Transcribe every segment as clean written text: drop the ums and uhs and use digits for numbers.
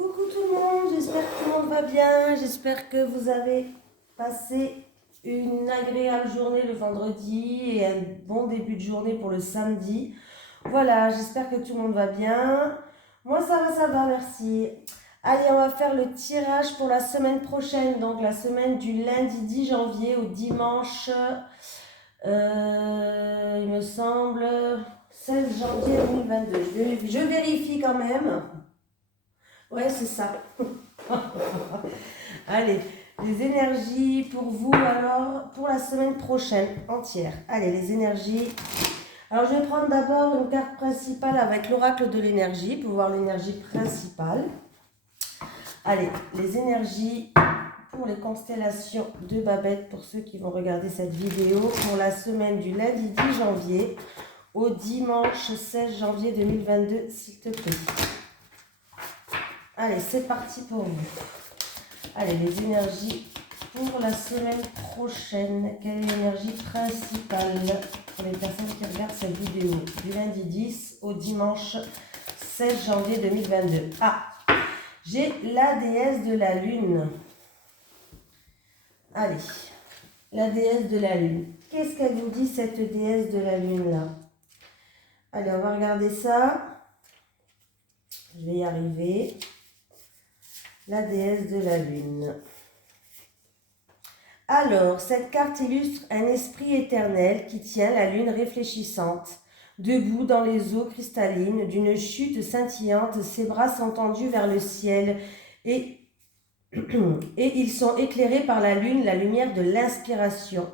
Coucou tout le monde, j'espère que tout le monde va bien, j'espère que vous avez passé une agréable journée le vendredi et un bon début de journée pour le samedi. Voilà, j'espère que tout le monde va bien. Moi ça va, merci. Allez, on va faire le tirage pour la semaine prochaine, donc la semaine du lundi 10 janvier au dimanche, il me semble, 16 janvier 2022. Je vérifie quand même. Ouais, c'est ça. Allez, les énergies pour vous alors, pour la semaine prochaine entière. Allez, les énergies. Alors, je vais prendre d'abord une carte principale avec l'oracle de l'énergie pour voir l'énergie principale. Allez, les énergies pour les constellations de Babette pour ceux qui vont regarder cette vidéo pour la semaine du lundi 10 janvier au dimanche 16 janvier 2022, s'il te plaît. Allez, c'est parti pour vous. Allez, les énergies pour la semaine prochaine. Quelle est l'énergie principale pour les personnes qui regardent cette vidéo du lundi 10 au dimanche 16 janvier 2022? Ah, j'ai la déesse de la lune. Allez, la déesse de la lune. Qu'est-ce qu'elle vous dit, cette déesse de la lune là? Allez, on va regarder ça. Je vais y arriver. La déesse de la lune. Alors, cette carte illustre un esprit éternel qui tient la lune réfléchissante, debout dans les eaux cristallines d'une chute scintillante, ses bras sont tendus vers le ciel et ils sont éclairés par la lune, la lumière de l'inspiration.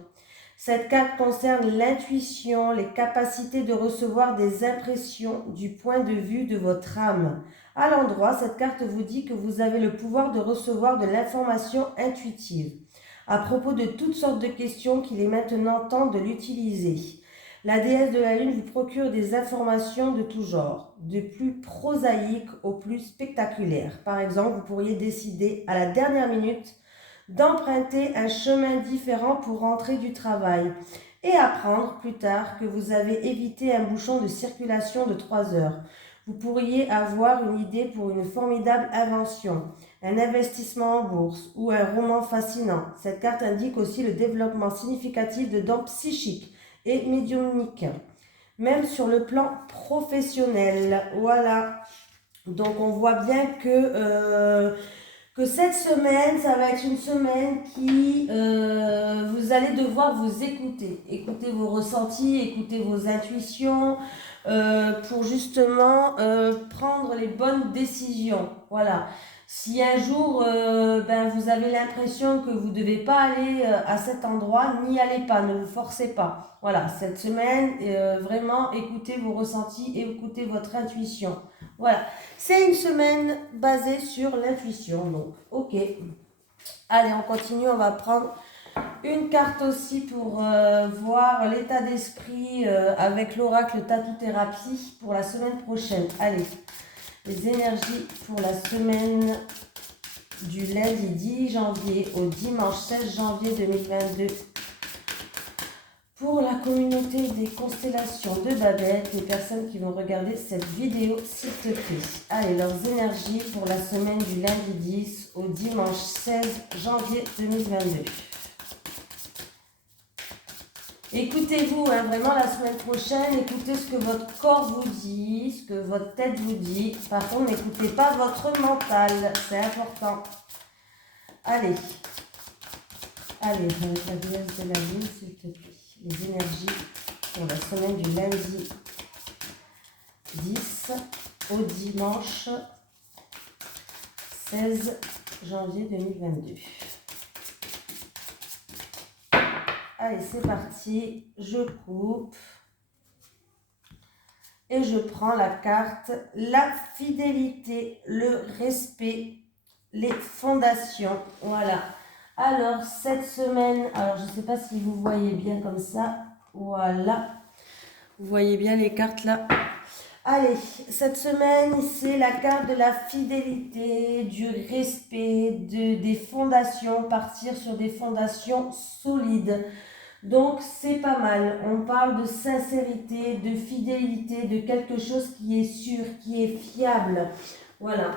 Cette carte concerne l'intuition, les capacités de recevoir des impressions du point de vue de votre âme. À l'endroit, cette carte vous dit que vous avez le pouvoir de recevoir de l'information intuitive à propos de toutes sortes de questions qu'il est maintenant temps de l'utiliser. La déesse de la lune vous procure des informations de tout genre, du plus prosaïque au plus spectaculaire. Par exemple, vous pourriez décider à la dernière minute d'emprunter un chemin différent pour rentrer du travail et apprendre plus tard que vous avez évité un bouchon de circulation de 3 heures. Vous pourriez avoir une idée pour une formidable invention, un investissement en bourse ou un roman fascinant. Cette carte indique aussi le développement significatif de dons psychiques et médiumniques, même sur le plan professionnel. Voilà. Donc on voit bien que cette semaine, ça va être une semaine qui, vous allez devoir vous écouter vos ressentis, écouter vos intuitions, pour justement prendre les bonnes décisions. Voilà. Si un jour, vous avez l'impression que vous ne devez pas aller à cet endroit, n'y allez pas, ne vous forcez pas. Voilà, cette semaine, vraiment, écoutez vos ressentis et écoutez votre intuition. Voilà. C'est une semaine basée sur l'intuition, donc ok. Allez, on continue, on va prendre une carte aussi pour voir l'état d'esprit avec l'oracle Tatou Thérapie pour la semaine prochaine. Allez, les énergies pour la semaine du lundi 10 janvier au dimanche 16 janvier 2022. Pour la communauté des constellations de Babette, les personnes qui vont regarder cette vidéo, s'il te plaît. Allez, leurs énergies pour la semaine du lundi 10 au dimanche 16 janvier 2022. Écoutez-vous, vraiment la semaine prochaine, écoutez ce que votre corps vous dit, ce que votre tête vous dit. Par contre, n'écoutez pas votre mental, c'est important. Allez, avec la déesse de la lune, s'il te plaît. Les énergies pour la semaine du lundi 10 au dimanche 16 janvier 2022. Allez, c'est parti. Je coupe. Et je prends la carte la fidélité, le respect, les fondations. Voilà. Alors, cette semaine, alors je ne sais pas si vous voyez bien comme ça. Voilà. Vous voyez bien les cartes là. Allez, cette semaine, c'est la carte de la fidélité, du respect, des fondations, partir sur des fondations solides. Donc, c'est pas mal. On parle de sincérité, de fidélité, de quelque chose qui est sûr, qui est fiable. Voilà.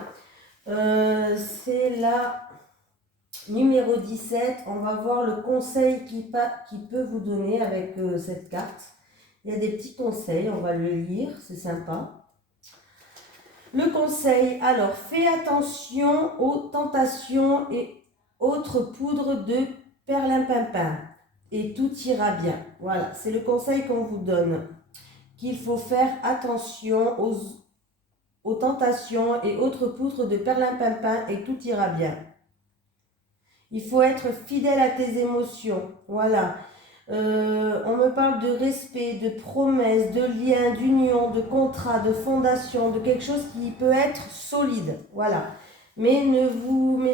C'est la numéro 17. On va voir le conseil qui peut vous donner avec cette carte. Il y a des petits conseils, on va le lire, c'est sympa. Le conseil, alors, fais attention aux tentations et autres poudres de perlimpinpin et tout ira bien. Voilà, c'est le conseil qu'on vous donne. Qu'il faut faire attention aux tentations et autres poudres de perlimpinpin et tout ira bien. Il faut être fidèle à tes émotions. Voilà. On me parle de respect, de promesse, de lien, d'union, de contrat, de fondation, de quelque chose qui peut être solide. Voilà. Mais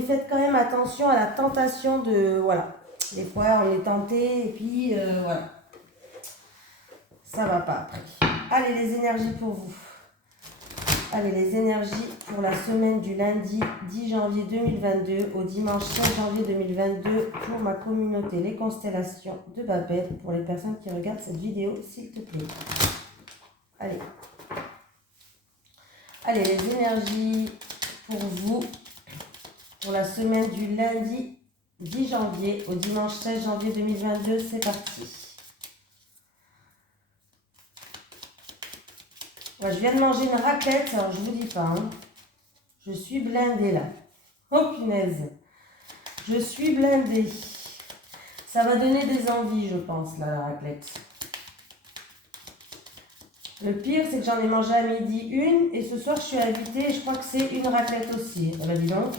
faites quand même attention à la tentation de... Voilà. Des fois, on est tenté et puis voilà. Ça va pas après. Allez, les énergies pour vous. Allez, les énergies pour la semaine du lundi 10 janvier 2022 au dimanche 16 janvier 2022 pour ma communauté, les constellations de Babette, pour les personnes qui regardent cette vidéo, s'il te plaît. Allez. Allez, les énergies pour vous pour la semaine du lundi 10 janvier au dimanche 16 janvier 2022, c'est parti. Ouais, je viens de manger une raclette, alors je vous dis pas, hein. Je suis blindée là. Oh punaise. Je suis blindée. Ça va donner des envies, je pense, là, la raclette. Le pire, c'est que j'en ai mangé à midi une, et ce soir, je suis invitée, et je crois que c'est une raclette aussi. Eh ben, dis donc.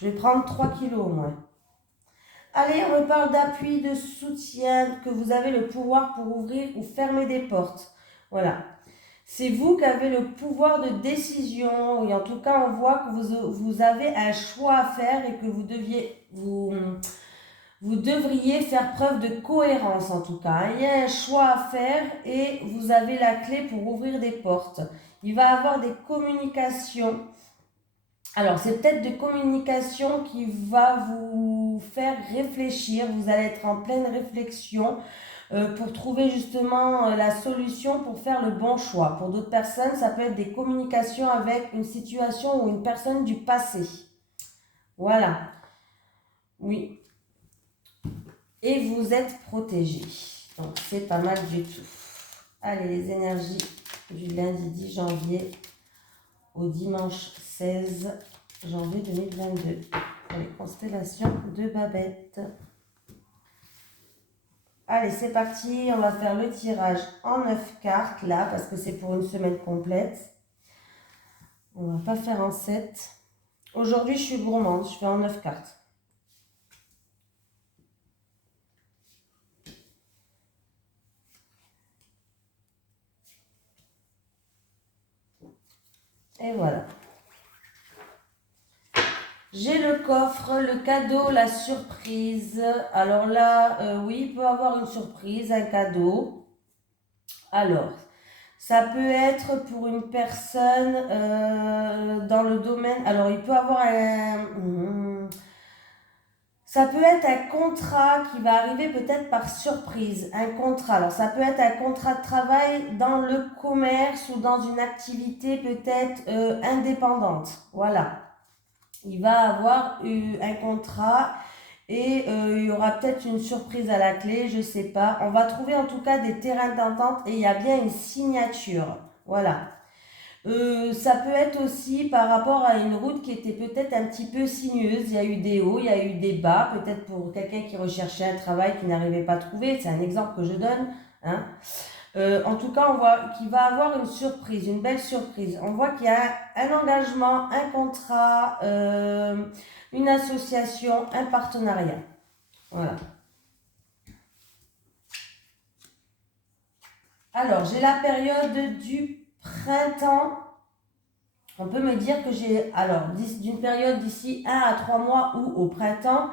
Je vais prendre 3 kilos au moins. Allez, on me parle d'appui, de soutien, que vous avez le pouvoir pour ouvrir ou fermer des portes. Voilà. C'est vous qui avez le pouvoir de décision. Et en tout cas, on voit que vous avez un choix à faire et que vous devriez faire preuve de cohérence en tout cas. Il y a un choix à faire et vous avez la clé pour ouvrir des portes. Il va y avoir des communications. Alors, c'est peut-être des communications qui va vous faire réfléchir. Vous allez être en pleine réflexion pour trouver justement la solution pour faire le bon choix. Pour d'autres personnes, ça peut être des communications avec une situation ou une personne du passé. Voilà. Oui. Et vous êtes protégé. Donc, c'est pas mal du tout. Allez, les énergies du lundi 10 janvier au dimanche 16 janvier 2022 pour les constellations de Babette. Allez, c'est parti. On va faire le tirage en 9 cartes là parce que c'est pour une semaine complète. On va pas faire en 7. Aujourd'hui, je suis gourmande. Je fais en 9 cartes. Et voilà. J'ai le coffre, le cadeau, la surprise. Alors là, oui, il peut y avoir une surprise, un cadeau. Alors, ça peut être pour une personne dans le domaine... Alors, il peut y avoir un... Ça peut être un contrat qui va arriver peut-être par surprise. Un contrat. Alors, ça peut être un contrat de travail dans le commerce ou dans une activité peut-être indépendante. Voilà. Il va avoir eu un contrat et il y aura peut-être une surprise à la clé, je ne sais pas. On va trouver en tout cas des terrains d'entente et il y a bien une signature. Voilà. Ça peut être aussi par rapport à une route qui était peut-être un petit peu sinueuse. Il y a eu des hauts, il y a eu des bas. Peut-être pour quelqu'un qui recherchait un travail qu'il n'arrivait pas à trouver. C'est un exemple que je donne. Hein. En tout cas, on voit qu'il va avoir une surprise, une belle surprise. On voit qu'il y a un engagement, un contrat, une association, un partenariat. Voilà. Alors, j'ai la période du printemps. On peut me dire que j'ai, alors, d'une période d'ici 1 à 3 mois ou au printemps,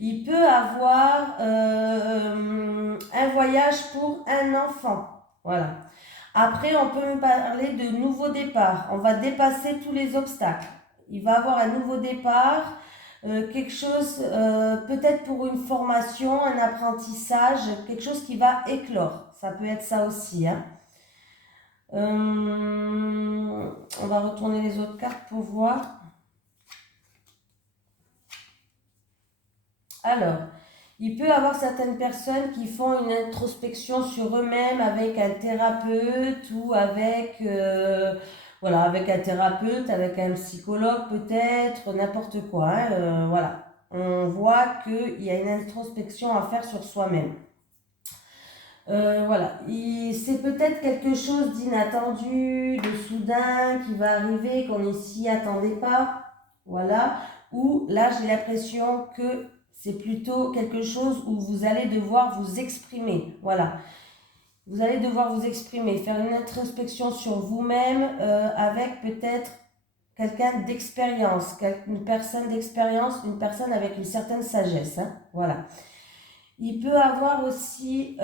il peut avoir un voyage pour un enfant. Voilà. Après, on peut me parler de nouveau départ. On va dépasser tous les obstacles. Il va avoir un nouveau départ, quelque chose, peut-être pour une formation, un apprentissage, quelque chose qui va éclore. Ça peut être ça aussi. Hein. On va retourner les autres cartes pour voir. Alors, il peut y avoir certaines personnes qui font une introspection sur eux-mêmes avec un thérapeute ou avec, voilà, avec un thérapeute, avec un psychologue peut-être, n'importe quoi, hein, voilà. On voit qu'il y a une introspection à faire sur soi-même. Voilà, c'est peut-être quelque chose d'inattendu, de soudain, qui va arriver, qu'on ne s'y attendait pas, voilà, ou là j'ai l'impression que c'est plutôt quelque chose où vous allez devoir vous exprimer, voilà. Vous allez devoir vous exprimer, faire une introspection sur vous-même avec peut-être quelqu'un d'expérience, une personne d'expérience, une personne avec une certaine sagesse, hein, voilà. Il peut avoir aussi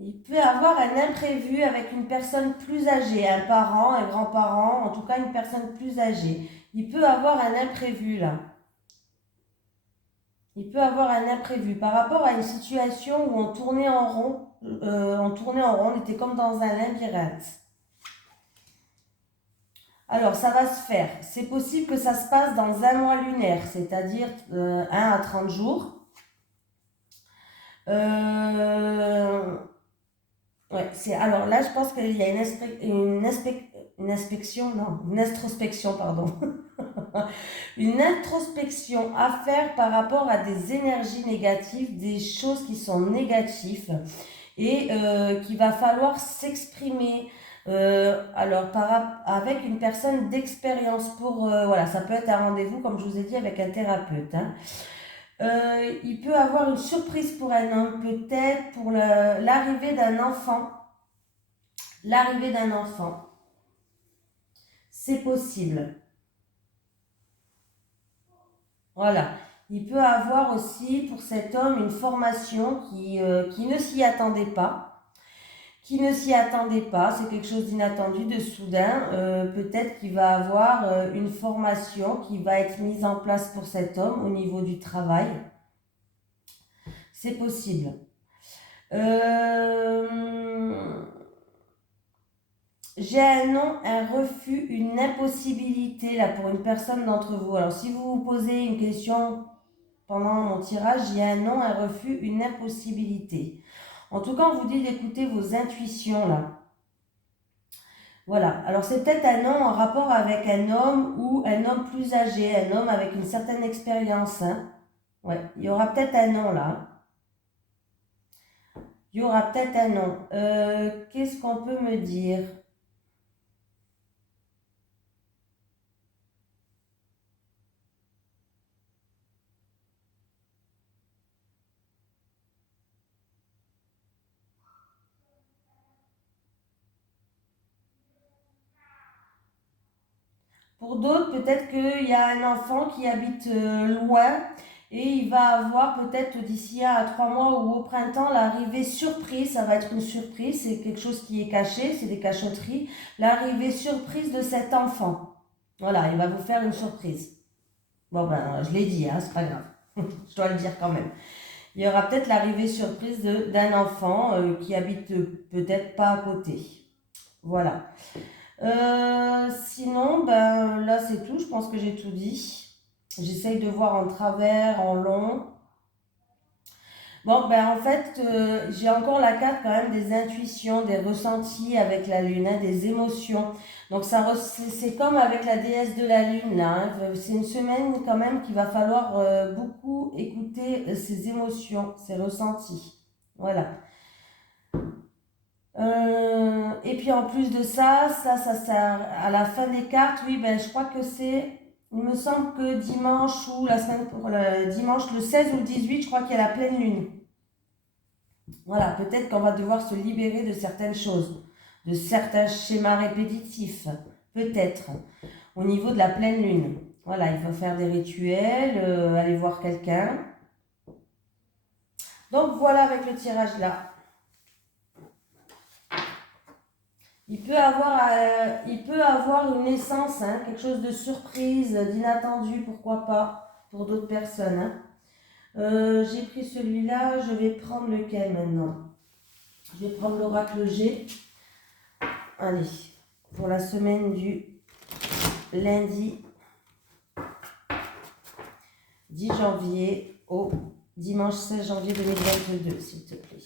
il peut avoir un imprévu avec une personne plus âgée, un parent, un grand-parent, en tout cas une personne plus âgée. Il peut avoir un imprévu là. Il peut avoir un imprévu par rapport à une situation où on tournait en rond, on était comme dans un labyrinthe. Alors, ça va se faire. C'est possible que ça se passe dans un mois lunaire, c'est-à-dire 1 à 30 jours. Ouais, alors là, je pense qu'il y a une inspection, non, une introspection, pardon. Une introspection à faire par rapport à des énergies négatives, des choses qui sont négatives et qu'il va falloir s'exprimer. Alors, avec une personne d'expérience pour, voilà, ça peut être un rendez-vous, comme je vous ai dit, avec un thérapeute, hein. Il peut avoir une surprise pour un homme, peut-être pour l'arrivée d'un enfant. L'arrivée d'un enfant, c'est possible. Voilà. Il peut avoir aussi pour cet homme une formation qui ne s'y attendait pas. Qui ne s'y attendait pas, c'est quelque chose d'inattendu, de soudain. Peut-être qu'il va avoir une formation qui va être mise en place pour cet homme au niveau du travail. C'est possible. J'ai un non, un refus, une impossibilité là pour une personne d'entre vous. Alors si vous vous posez une question pendant mon tirage, il y a un non, un refus, une impossibilité. En tout cas, on vous dit d'écouter vos intuitions là. Voilà, alors c'est peut-être un homme en rapport avec un homme ou un homme plus âgé, un homme avec une certaine expérience, hein. Ouais, il y aura peut-être un nom là. Il y aura peut-être un nom. Qu'est-ce qu'on peut me dire? Pour d'autres, peut-être qu'il y a un enfant qui habite loin et il va avoir peut-être d'ici 1 à 3 mois ou au printemps l'arrivée surprise, ça va être une surprise, c'est quelque chose qui est caché, c'est des cachotteries, l'arrivée surprise de cet enfant. Voilà, il va vous faire une surprise. Bon ben, je l'ai dit, hein, c'est pas grave, je dois le dire quand même. Il y aura peut-être l'arrivée surprise d'un enfant qui habite peut-être pas à côté. Voilà. Sinon, ben là c'est tout, je pense que j'ai tout dit. J'essaye de voir en travers, en long. Bon, ben en fait, j'ai encore la carte quand même des intuitions, des ressentis avec la lune, hein, des émotions. Donc c'est comme avec la déesse de la lune là, hein. C'est une semaine quand même qu'il va falloir beaucoup écouter ses émotions, ses ressentis. Voilà. Et puis en plus de ça, à la fin des cartes, oui, ben je crois que il me semble que dimanche ou la semaine pour le dimanche le 16 ou le 18, je crois qu'il y a la pleine lune. Voilà, peut-être qu'on va devoir se libérer de certaines choses, de certains schémas répétitifs, peut-être, au niveau de la pleine lune. Voilà, il faut faire des rituels, aller voir quelqu'un. Donc voilà avec le tirage là. Il peut avoir une naissance, hein, quelque chose de surprise, d'inattendu, pourquoi pas, pour d'autres personnes, hein. J'ai pris celui-là, je vais prendre lequel maintenant? Je vais prendre l'oracle G. Allez, pour la semaine du lundi 10 janvier au dimanche 16 janvier 2022, s'il te plaît.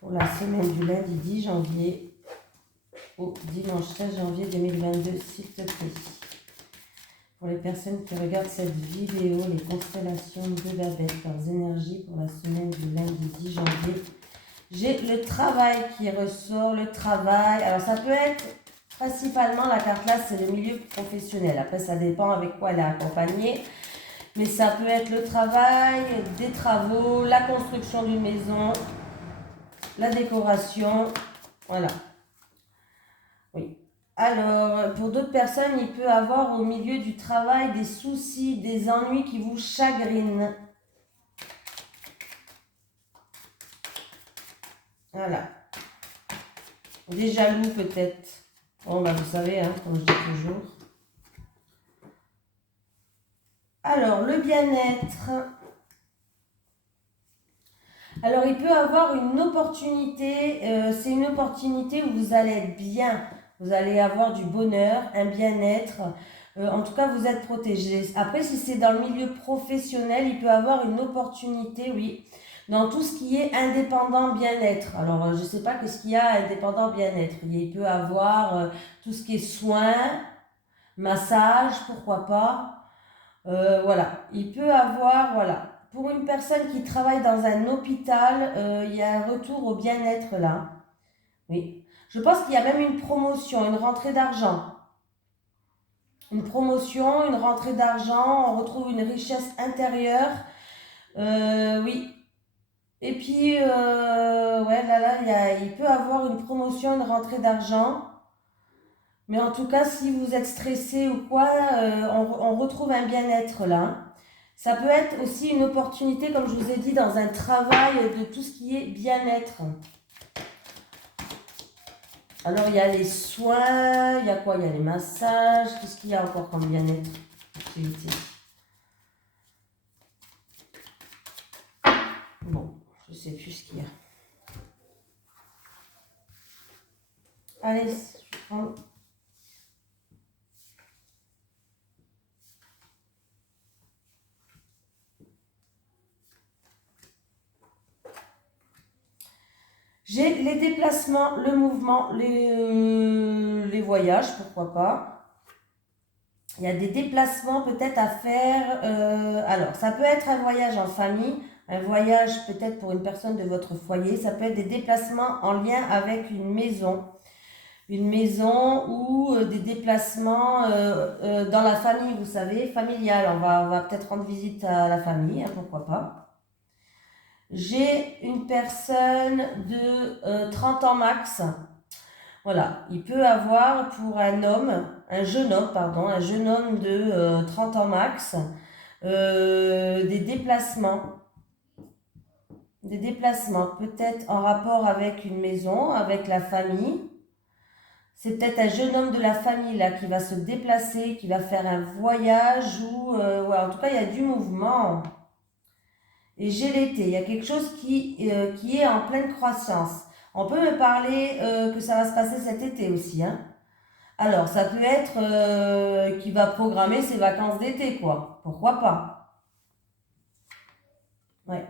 Pour la semaine du lundi 10 janvier au dimanche 16 janvier 2022, s'il te plaît. Pour les personnes qui regardent cette vidéo, les constellations de la bête, leurs énergies pour la semaine du lundi 10 janvier. J'ai le travail qui ressort, le travail. Alors ça peut être principalement, la carte là, c'est le milieu professionnel. Après, ça dépend avec quoi elle est accompagnée. Mais ça peut être le travail, des travaux, la construction d'une maison, la décoration. Voilà. Oui. Alors, pour d'autres personnes, il peut avoir au milieu du travail des soucis, des ennuis qui vous chagrinent. Voilà. Des jaloux peut-être. Bon, bah vous savez, hein, comme je dis toujours. Alors, le bien-être. Alors, il peut avoir une opportunité. C'est une opportunité où vous allez être bien. Vous allez avoir du bonheur, un bien-être. En tout cas, vous êtes protégé. Après, si c'est dans le milieu professionnel, il peut avoir une opportunité, oui, dans tout ce qui est indépendant bien-être. Alors, je ne sais pas qu'est-ce qu'il y a indépendant bien-être. Il peut avoir tout ce qui est soins, massage, pourquoi pas. Voilà, il peut avoir, voilà. Pour une personne qui travaille dans un hôpital, il y a un retour au bien-être là. Oui. Je pense qu'il y a même une promotion, une rentrée d'argent. Une promotion, une rentrée d'argent, on retrouve une richesse intérieure. Oui. Et puis, ouais, là, il peut avoir une promotion, une rentrée d'argent. Mais en tout cas, si vous êtes stressé ou quoi, on retrouve un bien-être là. Ça peut être aussi une opportunité, comme je vous ai dit, dans un travail de tout ce qui est bien-être. Alors, il y a les soins, il y a quoi? Il y a les massages, qu'est-ce qu'il y a encore comme bien-être? Activité. Bon, je ne sais plus ce qu'il y a. Allez, je prends. J'ai les déplacements, le mouvement, les voyages, pourquoi pas. Il y a des déplacements peut-être à faire. Alors, ça peut être un voyage en famille, un voyage peut-être pour une personne de votre foyer. Ça peut être des déplacements en lien avec une maison. Une maison ou des déplacements dans la famille, vous savez, familiale. On va peut-être rendre visite à la famille, hein, pourquoi pas. J'ai une personne de 30 ans max. Voilà, il peut avoir pour un homme, un jeune homme, pardon, un jeune homme de 30 ans max, des déplacements. Des déplacements, peut-être en rapport avec une maison, avec la famille. C'est peut-être un jeune homme de la famille là qui va se déplacer, qui va faire un voyage ou ouais, en tout cas il y a du mouvement. Et j'ai l'été, il y a quelque chose qui est en pleine croissance. On peut me parler que ça va se passer cet été aussi, hein. Alors, ça peut être qu'il va programmer ses vacances d'été, quoi. Pourquoi pas? Ouais.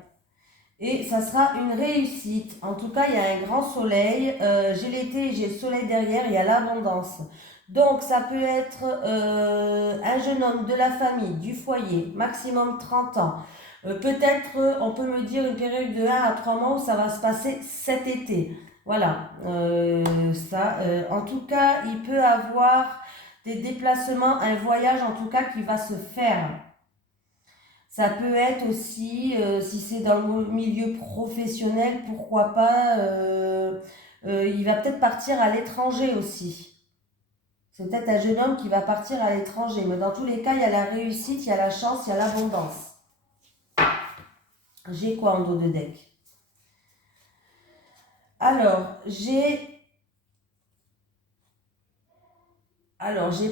Et ça sera une réussite. En tout cas, il y a un grand soleil. J'ai l'été, j'ai le soleil derrière, il y a l'abondance. Donc, ça peut être un jeune homme de la famille, du foyer, maximum 30 ans. Peut-être, on peut me dire une période de 1 à 3 mois où ça va se passer cet été. Voilà. En tout cas, il peut avoir des déplacements, un voyage en tout cas qui va se faire. Ça peut être aussi, si c'est dans le milieu professionnel, pourquoi pas, il va peut-être partir à l'étranger aussi. C'est peut-être un jeune homme qui va partir à l'étranger. Mais dans tous les cas, il y a la réussite, il y a la chance, il y a l'abondance. J'ai quoi en dos de deck? Alors, j'ai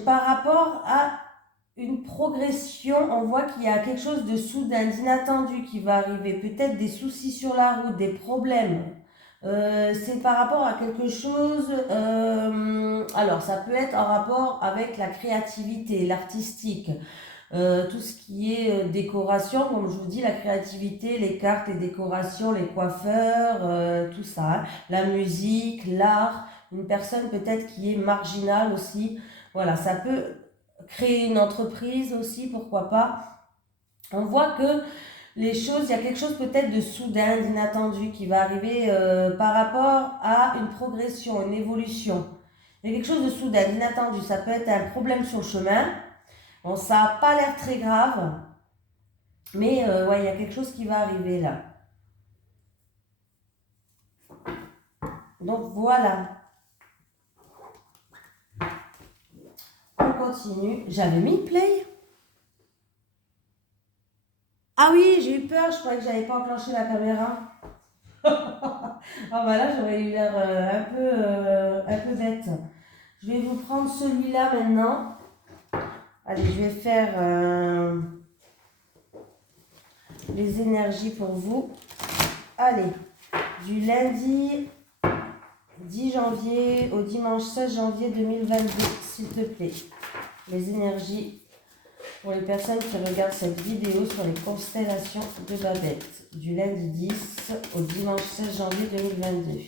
par rapport à une progression, on voit qu'il y a quelque chose de soudain, d'inattendu qui va arriver, peut-être des soucis sur la route, des problèmes. C'est par rapport à quelque chose, alors ça peut être en rapport avec la créativité, l'artistique, tout ce qui est décoration, comme je vous dis, la créativité, les cartes, les décorations, les coiffeurs, tout ça, hein. La musique, l'art, une personne peut-être qui est marginale aussi, voilà, ça peut créer une entreprise aussi, pourquoi pas. On voit que les choses, il y a quelque chose peut-être de soudain, d'inattendu qui va arriver par rapport à une progression, une évolution. Il y a quelque chose de soudain, d'inattendu, ça peut être un problème sur le chemin. Bon, ça n'a pas l'air très grave, mais ouais, il y a quelque chose qui va arriver là. Donc voilà, on continue. J'avais mis play. Ah oui, j'ai eu peur, je croyais que j'avais pas enclenché la caméra. Ah bah là, j'aurais eu l'air un peu bête. Je vais vous prendre celui-là maintenant. Allez, je vais faire les énergies pour vous. Allez, du lundi 10 janvier au dimanche 16 janvier 2022, s'il te plaît. Les énergies pour les personnes qui regardent cette vidéo sur les constellations de Babette. Du lundi 10 au dimanche 16 janvier 2022.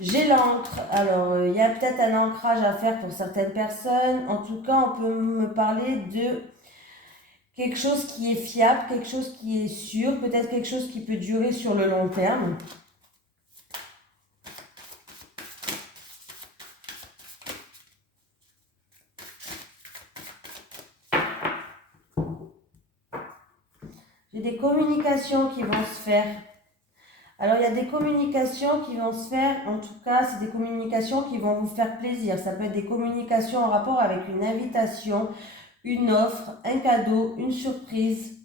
J'ai l'encre. Alors, il y a peut-être un ancrage à faire pour certaines personnes. En tout cas, on peut me parler de quelque chose qui est fiable, quelque chose qui est sûr, peut-être quelque chose qui peut durer sur le long terme. J'ai des communications qui vont se faire. Alors, il y a des communications qui vont se faire, en tout cas, c'est des communications qui vont vous faire plaisir. Ça peut être des communications en rapport avec une invitation, une offre, un cadeau, une surprise.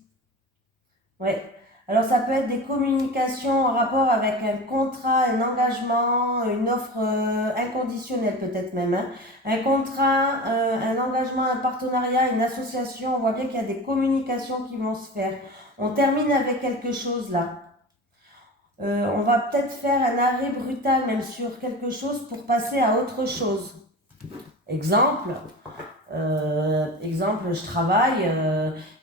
Ouais. Alors, ça peut être des communications en rapport avec un contrat, un engagement, une offre inconditionnelle peut-être même, hein. Un contrat, un engagement, un partenariat, une association. On voit bien qu'il y a des communications qui vont se faire. On termine avec quelque chose là. On va peut-être faire un arrêt brutal même sur quelque chose pour passer à autre chose. Exemple, je travaille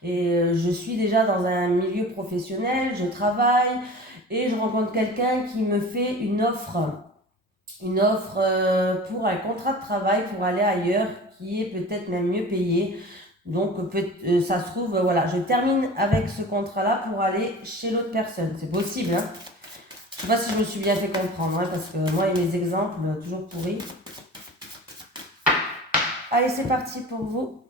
et je suis déjà dans un milieu professionnel, je travaille et je rencontre quelqu'un qui me fait une offre pour un contrat de travail pour aller ailleurs qui est peut-être même mieux payé. Donc ça se trouve, voilà, je termine avec ce contrat-là pour aller chez l'autre personne. C'est possible, hein. Je ne sais pas si je me suis bien fait comprendre, hein, parce que moi et mes exemples, toujours pourris. Allez, c'est parti pour vous.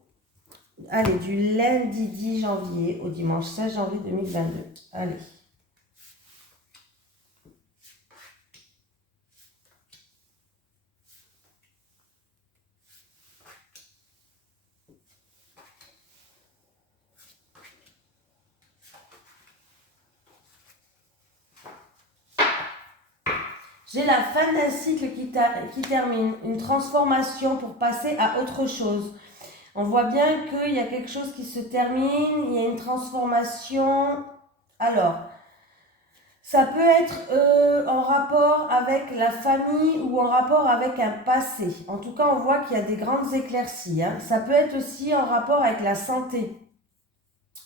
Allez, du lundi 10 janvier au dimanche 16 janvier 2022. Allez. J'ai la fin d'un cycle qui termine, une transformation pour passer à autre chose. On voit bien qu'il y a quelque chose qui se termine, il y a une transformation. Alors, ça peut être en rapport avec la famille ou en rapport avec un passé. En tout cas, on voit qu'il y a des grandes éclaircies, hein. Ça peut être aussi en rapport avec la santé.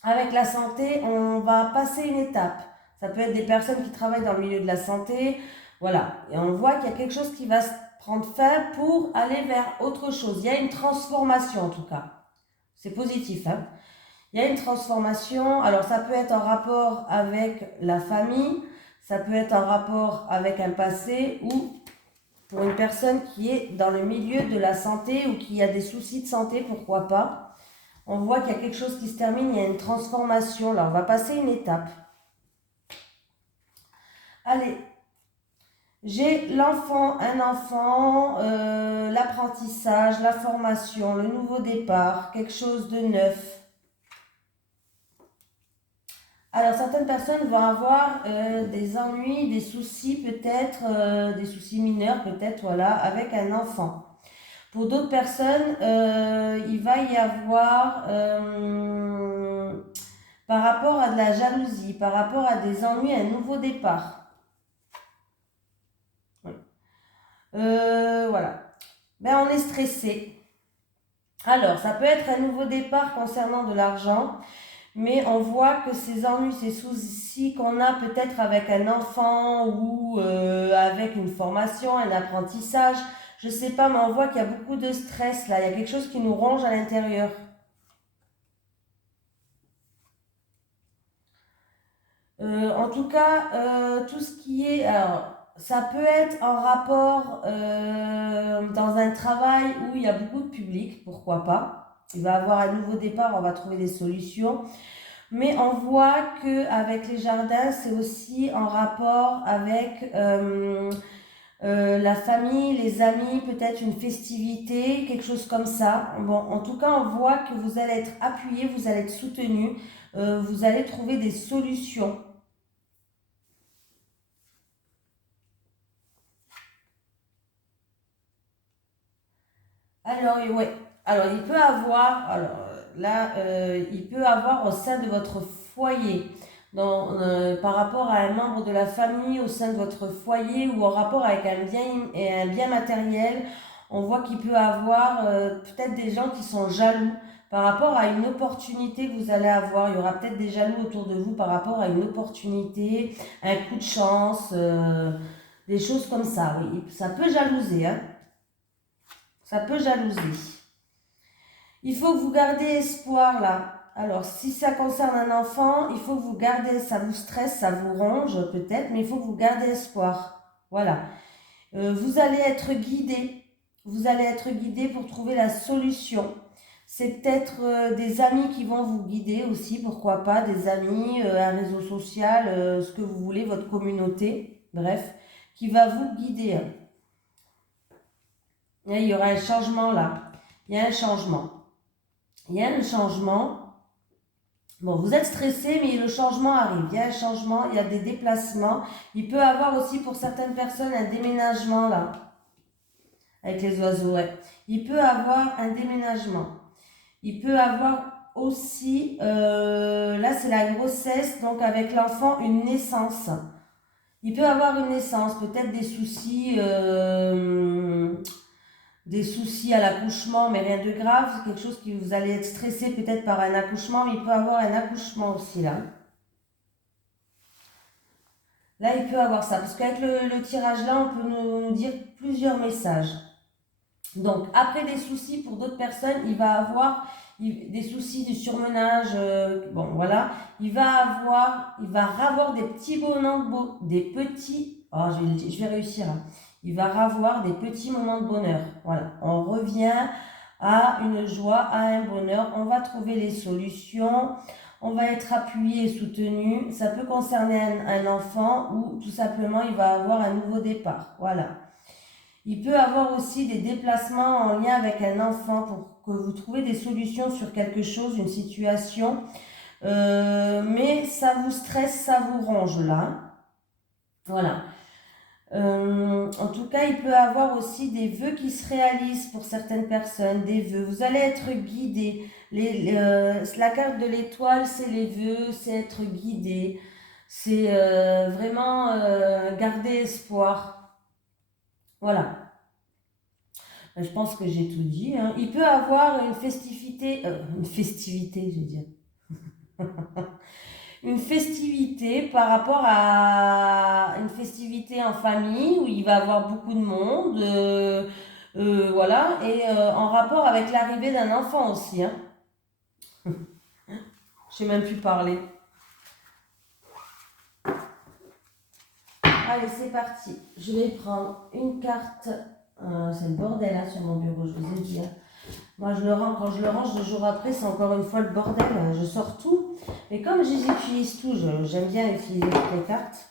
Avec la santé, on va passer une étape. Ça peut être des personnes qui travaillent dans le milieu de la santé. Voilà. Et on voit qu'il y a quelque chose qui va se prendre fin pour aller vers autre chose. Il y a une transformation en tout cas. C'est positif, hein. Il y a une transformation. Alors ça peut être en rapport avec la famille. Ça peut être en rapport avec un passé ou pour une personne qui est dans le milieu de la santé ou qui a des soucis de santé, pourquoi pas. On voit qu'il y a quelque chose qui se termine, il y a une transformation. Là, on va passer une étape. Allez, j'ai l'enfant, un enfant, l'apprentissage, la formation, le nouveau départ, quelque chose de neuf. Alors, certaines personnes vont avoir des ennuis, des soucis peut-être, des soucis mineurs peut-être, voilà, avec un enfant. Pour d'autres personnes, il va y avoir, par rapport à de la jalousie, par rapport à des ennuis, un nouveau départ. Voilà. Ben, on est stressé. Alors, ça peut être un nouveau départ concernant de l'argent, mais on voit que ces ennuis, ces soucis qu'on a peut-être avec un enfant ou avec une formation, un apprentissage, je sais pas, mais on voit qu'il y a beaucoup de stress là, il y a quelque chose qui nous ronge à l'intérieur. En tout cas, tout ce qui est... Alors, ça peut être en rapport dans un travail où il y a beaucoup de public, pourquoi pas. Il va y avoir un nouveau départ, on va trouver des solutions. Mais on voit qu'avec les jardins, c'est aussi en rapport avec la famille, les amis, peut-être une festivité, quelque chose comme ça. Bon, en tout cas, on voit que vous allez être appuyé, vous allez être soutenu, vous allez trouver des solutions. Alors, ouais. Alors, il peut avoir, alors là, il peut avoir au sein de votre foyer, par rapport à un membre de la famille, au sein de votre foyer ou en rapport avec un bien matériel, on voit qu'il peut avoir peut-être des gens qui sont jaloux par rapport à une opportunité que vous allez avoir. Il y aura peut-être des jaloux autour de vous par rapport à une opportunité, un coup de chance, des choses comme ça. Oui, ça peut jalouser, hein. Ça peut jalouser. Il faut que vous gardez espoir là. Alors, si ça concerne un enfant, il faut que vous gardez, ça vous stresse, ça vous ronge peut-être, mais il faut que vous gardez espoir. Voilà. Vous allez être guidé. Vous allez être guidé pour trouver la solution. C'est peut-être des amis qui vont vous guider aussi, pourquoi pas, des amis, un réseau social, ce que vous voulez, votre communauté, bref, qui va vous guider. Et il y aura un changement là. Il y a un changement. Il y a un changement. Bon, vous êtes stressé, mais le changement arrive. Il y a un changement, il y a des déplacements. Il peut y avoir aussi pour certaines personnes un déménagement là, avec les oiseaux. Ouais. Il peut y avoir un déménagement. Il peut y avoir aussi, là c'est la grossesse, donc avec l'enfant, une naissance. Il peut y avoir une naissance, peut-être des soucis à l'accouchement, mais rien de grave, c'est quelque chose qui vous allez être stressé peut-être par un accouchement, mais il peut avoir un accouchement aussi là. Là, il peut avoir ça, parce qu'avec le tirage là, on peut nous dire plusieurs messages. Donc, après des soucis pour d'autres personnes, il va avoir des soucis de surmenage, bon voilà, il va avoir des petits bonhommes, des petits, oh, je vais réussir, hein. Il va avoir des petits moments de bonheur, voilà, on revient à une joie, à un bonheur, on va trouver les solutions, on va être appuyé et soutenu, ça peut concerner un enfant ou tout simplement il va avoir un nouveau départ, voilà. Il peut avoir aussi des déplacements en lien avec un enfant pour que vous trouviez des solutions sur quelque chose, une situation. Mais ça vous stresse, ça vous ronge là. Voilà. En tout cas, il peut avoir aussi des vœux qui se réalisent pour certaines personnes, des vœux. Vous allez être guidé. La carte de l'étoile, c'est les vœux, c'est être guidé. C'est vraiment garder espoir. Voilà. Je pense que j'ai tout dit, hein. Il peut avoir une festivité, je veux dire, une festivité par rapport à une festivité en famille où il va avoir beaucoup de monde, voilà, et en rapport avec l'arrivée d'un enfant aussi, hein. Je sais même plus parler. Allez, c'est parti. Je vais prendre une carte. C'est le bordel là sur mon bureau, je vous ai dit, hein. Moi, quand je le range 2 jours après, c'est encore une fois le bordel. Je sors tout. Mais comme j'utilise tout, j'aime bien utiliser toutes les cartes.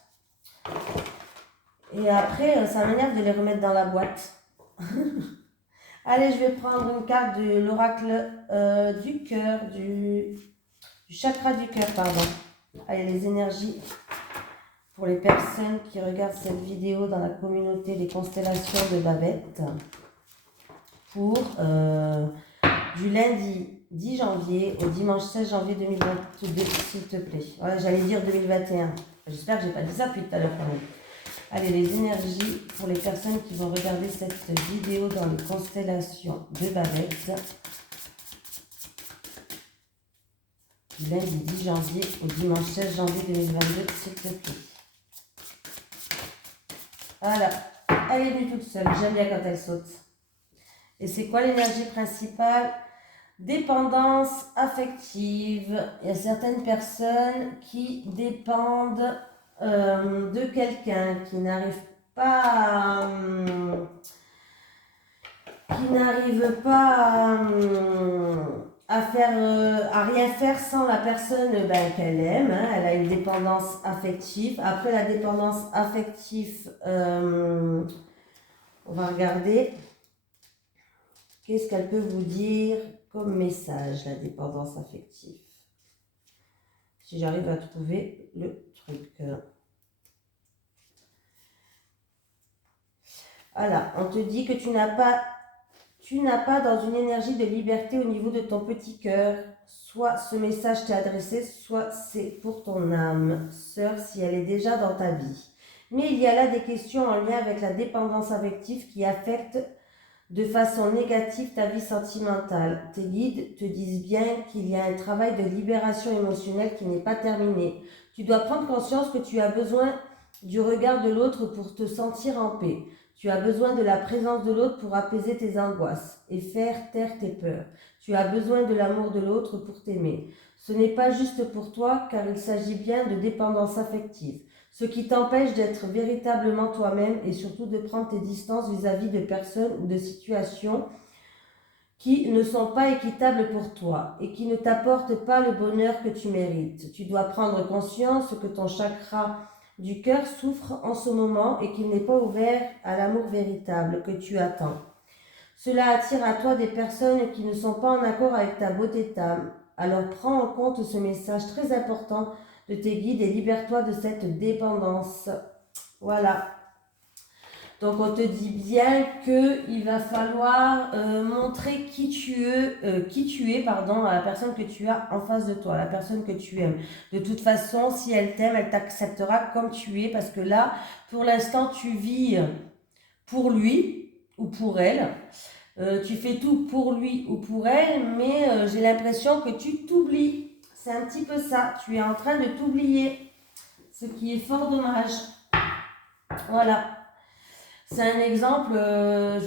Et après, ça m'énerve de les remettre dans la boîte. Allez, je vais prendre une carte de l'oracle du cœur, du chakra du cœur, pardon. Allez, les énergies pour les personnes qui regardent cette vidéo dans la communauté des constellations de Babette. pour du lundi 10 janvier au dimanche 16 janvier 2022, s'il te plaît. Voilà, j'allais dire 2021. J'espère que j'ai pas dit ça depuis tout à l'heure quand même. Allez, les énergies pour les personnes qui vont regarder cette vidéo dans les constellations de Babette. Du lundi 10 janvier au dimanche 16 janvier 2022, s'il te plaît. Voilà, elle est venue toute seule. J'aime bien quand elle saute. Et c'est quoi l'énergie principale? Dépendance affective. Il y a certaines personnes qui dépendent de quelqu'un, qui n'arrive pas à rien faire sans la personne qu'elle aime. Hein. Elle a une dépendance affective. Après la dépendance affective, on va regarder qu'est-ce qu'elle peut vous dire comme message, la dépendance affective. Si j'arrive à trouver le truc. Voilà, on te dit que tu n'as pas dans une énergie de liberté au niveau de ton petit cœur. Soit ce message t'est adressé, soit c'est pour ton âme, sœur, si elle est déjà dans ta vie. Mais il y a là des questions en lien avec la dépendance affective qui affectent de façon négative ta vie sentimentale. Tes guides te disent bien qu'il y a un travail de libération émotionnelle qui n'est pas terminé. Tu dois prendre conscience que tu as besoin du regard de l'autre pour te sentir en paix. Tu as besoin de la présence de l'autre pour apaiser tes angoisses et faire taire tes peurs. Tu as besoin de l'amour de l'autre pour t'aimer. Ce n'est pas juste pour toi car il s'agit bien de dépendance affective. Ce qui t'empêche d'être véritablement toi-même et surtout de prendre tes distances vis-à-vis de personnes ou de situations qui ne sont pas équitables pour toi et qui ne t'apportent pas le bonheur que tu mérites. Tu dois prendre conscience que ton chakra du cœur souffre en ce moment et qu'il n'est pas ouvert à l'amour véritable que tu attends. Cela attire à toi des personnes qui ne sont pas en accord avec ta beauté d'âme. Alors prends en compte ce message très important de tes guides et libère-toi de cette dépendance. Voilà. Donc on te dit bien qu'il va falloir montrer qui tu es à la personne que tu as en face de toi, la personne que tu aimes. De toute façon, si elle t'aime, elle t'acceptera comme tu es parce que là, pour l'instant, tu vis pour lui ou pour elle. Tu fais tout pour lui ou pour elle, mais j'ai l'impression que tu t'oublies. C'est un petit peu ça. Tu es en train de t'oublier, ce qui est fort dommage. Voilà. C'est un exemple, que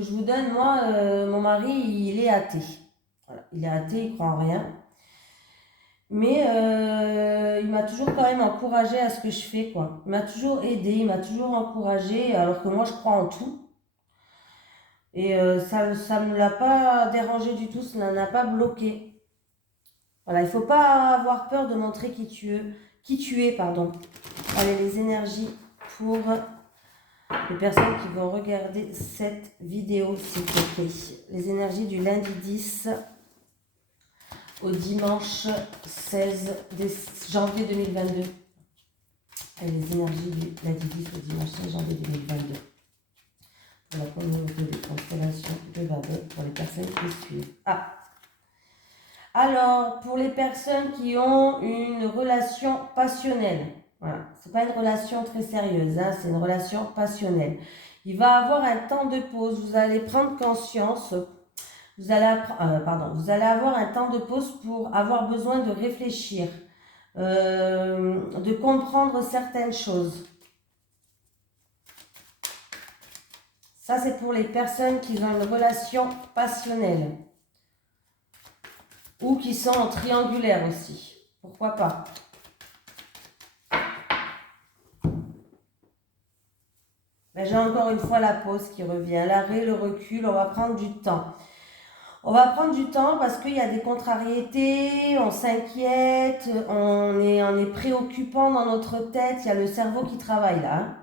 je vous donne. Moi, mon mari, il est athée. Voilà. Il est athée, il croit en rien. Mais il m'a toujours quand même encouragé à ce que je fais, quoi. Il m'a toujours aidé, il m'a toujours encouragé, alors que moi, je crois en tout. Et ça ne me l'a pas dérangé du tout, ça ne l'a pas bloqué. Voilà, il ne faut pas avoir peur de montrer qui tu es, pardon. Allez, les énergies pour les personnes qui vont regarder cette vidéo, s'il te plaît. Les énergies du lundi 10 au dimanche 16 janvier 2022. Allez, les énergies du lundi 10 au dimanche 16 janvier 2022. Pour la communauté des constellations de Babette, pour les personnes qui suivent. Alors, pour les personnes qui ont une relation passionnelle, voilà, c'est pas une relation très sérieuse, hein, c'est une relation passionnelle. Il va avoir un temps de pause, vous allez prendre conscience, vous allez avoir un temps de pause pour avoir besoin de réfléchir, de comprendre certaines choses. Ça, c'est pour les personnes qui ont une relation passionnelle. Ou qui sont en triangulaire aussi. Pourquoi pas? Ben, j'ai encore une fois la pause qui revient. L'arrêt, le recul, on va prendre du temps. On va prendre du temps parce qu'il y a des contrariétés, on s'inquiète, on est préoccupant dans notre tête. Il y a le cerveau qui travaille là. Hein,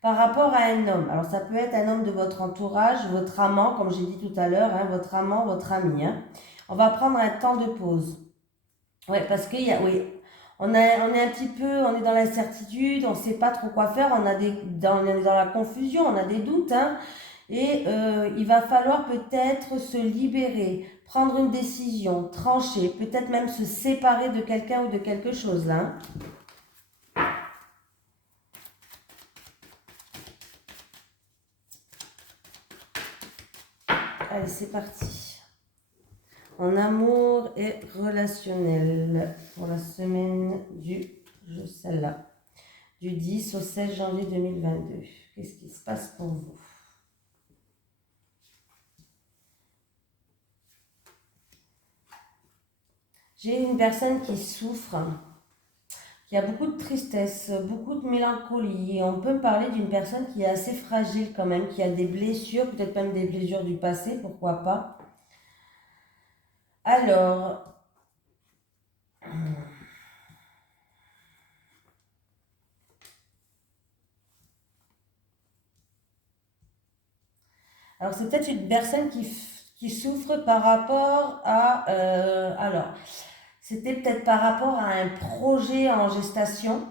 par rapport à un homme. Alors ça peut être un homme de votre entourage, votre amant, comme j'ai dit tout à l'heure, hein, votre amant, votre ami. Hein. On va prendre un temps de pause. Ouais, parce qu'il y a, oui, on est un petit peu, on est dans l'incertitude, on ne sait pas trop quoi faire, on est dans la confusion, on a des doutes, hein. Et il va falloir peut-être se libérer, prendre une décision, trancher, peut-être même se séparer de quelqu'un ou de quelque chose là, hein. Allez, c'est parti. En amour et relationnel pour la semaine celle-là, du 10 au 16 janvier 2022. Qu'est-ce qui se passe pour vous? J'ai une personne qui souffre, qui a beaucoup de tristesse, beaucoup de mélancolie. Et on peut me parler d'une personne qui est assez fragile quand même, qui a des blessures, peut-être même des blessures du passé, pourquoi pas. Alors, c'est peut-être une personne qui souffre par rapport à... c'était peut-être par rapport à un projet en gestation.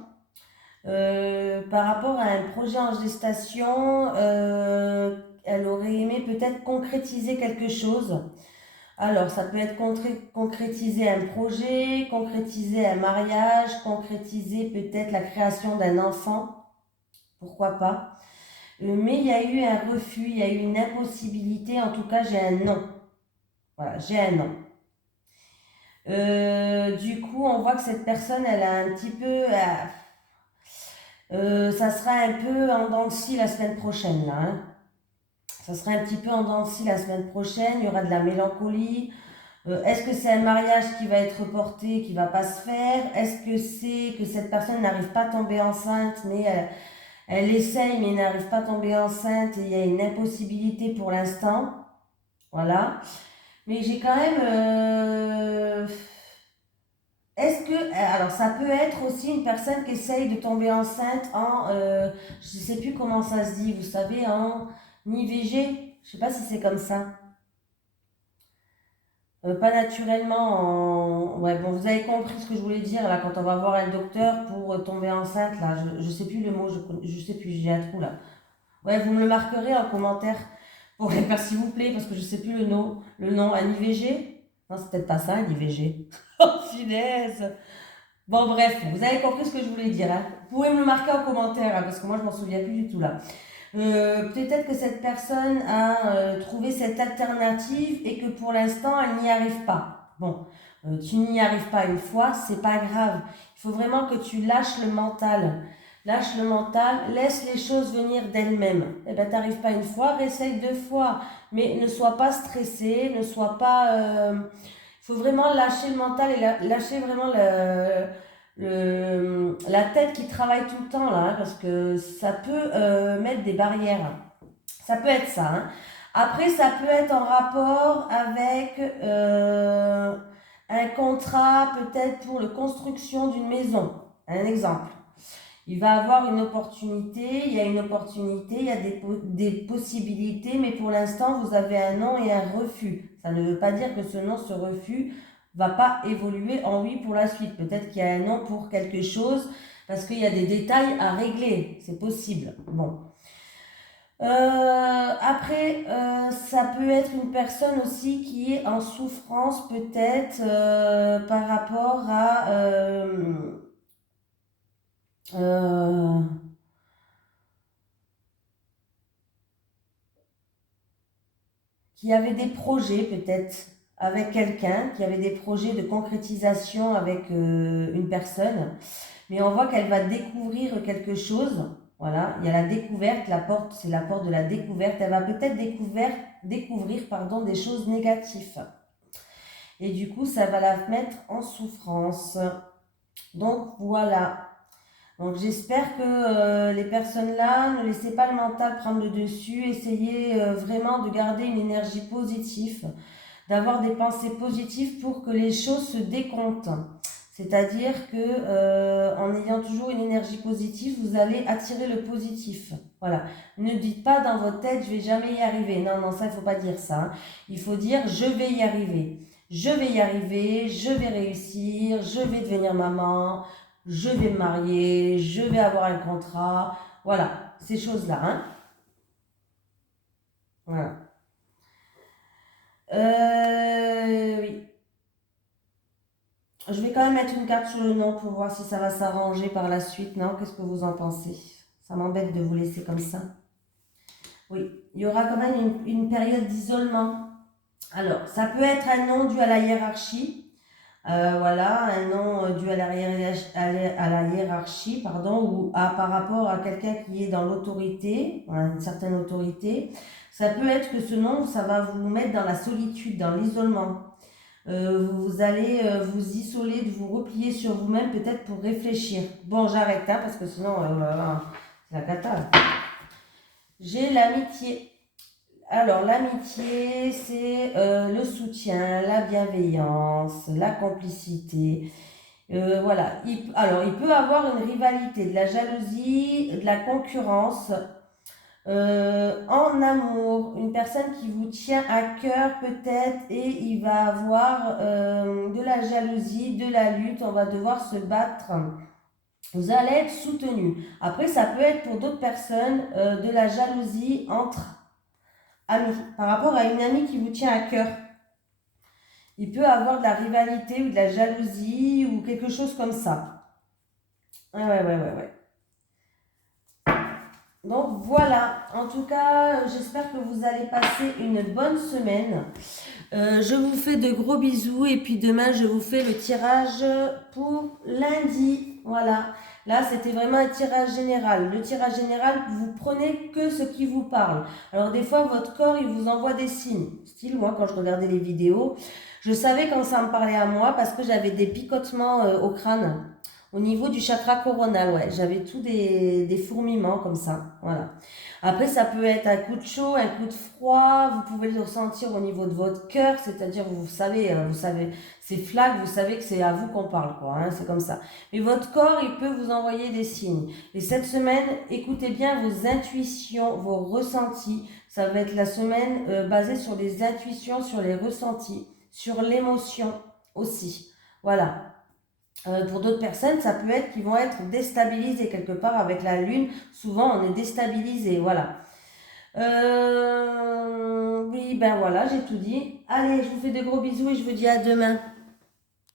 Par rapport à un projet en gestation, elle aurait aimé peut-être concrétiser quelque chose. Alors, ça peut être concrétiser un projet, concrétiser un mariage, concrétiser peut-être la création d'un enfant, pourquoi pas. Mais il y a eu un refus, il y a eu une impossibilité, en tout cas j'ai un non. Voilà, j'ai un non. Du coup, on voit que cette personne, elle a un petit peu... ça sera un peu en dents de scie la semaine prochaine, là, hein. Ça sera un petit peu en dents de scie la semaine prochaine, il y aura de la mélancolie. Est-ce que c'est un mariage qui va être reporté, qui va pas se faire? Est-ce que c'est que cette personne n'arrive pas à tomber enceinte, mais elle essaye, mais n'arrive pas à tomber enceinte et il y a une impossibilité pour l'instant? Voilà. Mais j'ai quand même... est-ce que... Alors, ça peut être aussi une personne qui essaye de tomber enceinte en... je ne sais plus comment ça se dit, vous savez, en IVG. Je ne sais pas si c'est comme ça. Pas naturellement en... Ouais, bon, vous avez compris ce que je voulais dire, là, quand on va voir un docteur pour tomber enceinte, là. Je sais plus le mot, je sais plus, j'ai un trou, là. Ouais, vous me le marquerez en commentaire pour les faire, s'il vous plaît, parce que je sais plus le nom, un IVG? Non, c'est peut-être pas ça, un IVG. Oh, finesse! Bon, bref, vous avez compris ce que je voulais dire, hein. Vous pouvez me le marquer en commentaire, hein, parce que moi, je m'en souviens plus du tout, là. Peut-être que cette personne a trouvé cette alternative et que pour l'instant, elle n'y arrive pas. Bon, tu n'y arrives pas une fois, c'est pas grave. Il faut vraiment que tu lâches le mental. Lâche le mental, laisse les choses venir d'elles-mêmes. Eh ben, t'arrives pas une fois, réessaye deux fois. Mais ne sois pas stressé, ne sois pas... Il faut vraiment lâcher le mental et lâcher vraiment la tête qui travaille tout le temps, là, hein, parce que ça peut mettre des barrières. Ça peut être ça, hein. Après, ça peut être en rapport avec un contrat, peut-être pour la construction d'une maison. Un exemple. Il va avoir une opportunité, il y a une opportunité, il y a des possibilités, mais pour l'instant, vous avez un non et un refus. Ça ne veut pas dire que ce non, ce refus va pas évoluer en oui pour la suite. Peut-être qu'il y a un non pour quelque chose, parce qu'il y a des détails à régler. C'est possible. Bon. Après, ça peut être une personne aussi qui est en souffrance, peut-être, par rapport à... euh, qui avait des projets peut-être avec quelqu'un, qui avait des projets de concrétisation avec une personne, mais on voit qu'elle va découvrir quelque chose. Voilà, il y a la découverte, la porte, c'est la porte de la découverte. Elle va peut-être découvrir pardon, des choses négatives. Et du coup, ça va la mettre en souffrance. Donc voilà. Donc j'espère que les personnes là, ne laissez pas le mental prendre le dessus, essayez vraiment de garder une énergie positive, d'avoir des pensées positives pour que les choses se décomptent. C'est-à-dire que en ayant toujours une énergie positive, vous allez attirer le positif. Voilà. Ne dites pas dans votre tête, je vais jamais y arriver. Non, non, ça, il faut pas dire ça, hein. Il faut dire, je vais y arriver. Je vais y arriver, je vais réussir, je vais devenir maman, je vais me marier, je vais avoir un contrat. Voilà, ces choses-là, hein. Voilà. Oui. Je vais quand même mettre une carte sur le non pour voir si ça va s'arranger par la suite. Non, qu'est-ce que vous en pensez? Ça m'embête de vous laisser comme ça. Oui, il y aura quand même une période d'isolement. Alors, ça peut être un non dû à la hiérarchie. Voilà, un non dû à la hiérarchie, pardon, ou par rapport à quelqu'un qui est dans l'autorité, une certaine autorité. Ça peut être que ce non, ça va vous mettre dans la solitude, dans l'isolement. Vous allez vous isoler, de vous replier sur vous-même, peut-être pour réfléchir. Bon, j'arrête, hein, parce que sinon, oh là là, c'est la cata. J'ai l'amitié. Alors, l'amitié, c'est le soutien, la bienveillance, la complicité. Voilà. Alors, il peut avoir une rivalité, de la jalousie, de la concurrence. En amour, une personne qui vous tient à cœur peut-être et il va avoir de la jalousie, de la lutte, on va devoir se battre. Vous allez être soutenu. Après, ça peut être pour d'autres personnes de la jalousie entre amis, par rapport à une amie qui vous tient à cœur. Il peut avoir de la rivalité ou de la jalousie ou quelque chose comme ça. Ouais, ouais, ouais, ouais, ouais. Donc voilà, en tout cas, j'espère que vous allez passer une bonne semaine. Je vous fais de gros bisous et puis demain, je vous fais le tirage pour lundi. Voilà, là, c'était vraiment un tirage général. Le tirage général, vous prenez que ce qui vous parle. Alors des fois, votre corps, il vous envoie des signes. Style, moi, quand je regardais les vidéos, je savais quand ça me parlait à moi parce que j'avais des picotements au crâne. Au niveau du chakra coronal, ouais, j'avais tout des fourmillements comme ça, voilà. Après, ça peut être un coup de chaud, un coup de froid, vous pouvez le ressentir au niveau de votre cœur, c'est-à-dire, vous savez, ces flaques, vous savez que c'est à vous qu'on parle, quoi, hein, c'est comme ça. Mais votre corps, il peut vous envoyer des signes. Et cette semaine, écoutez bien vos intuitions, vos ressentis. Ça va être la semaine basée sur les intuitions, sur les ressentis, sur l'émotion aussi. Voilà. Pour d'autres personnes, ça peut être qu'ils vont être déstabilisés quelque part avec la lune. Souvent, on est déstabilisé, voilà. Oui, ben voilà, j'ai tout dit. Allez, je vous fais de gros bisous et je vous dis à demain.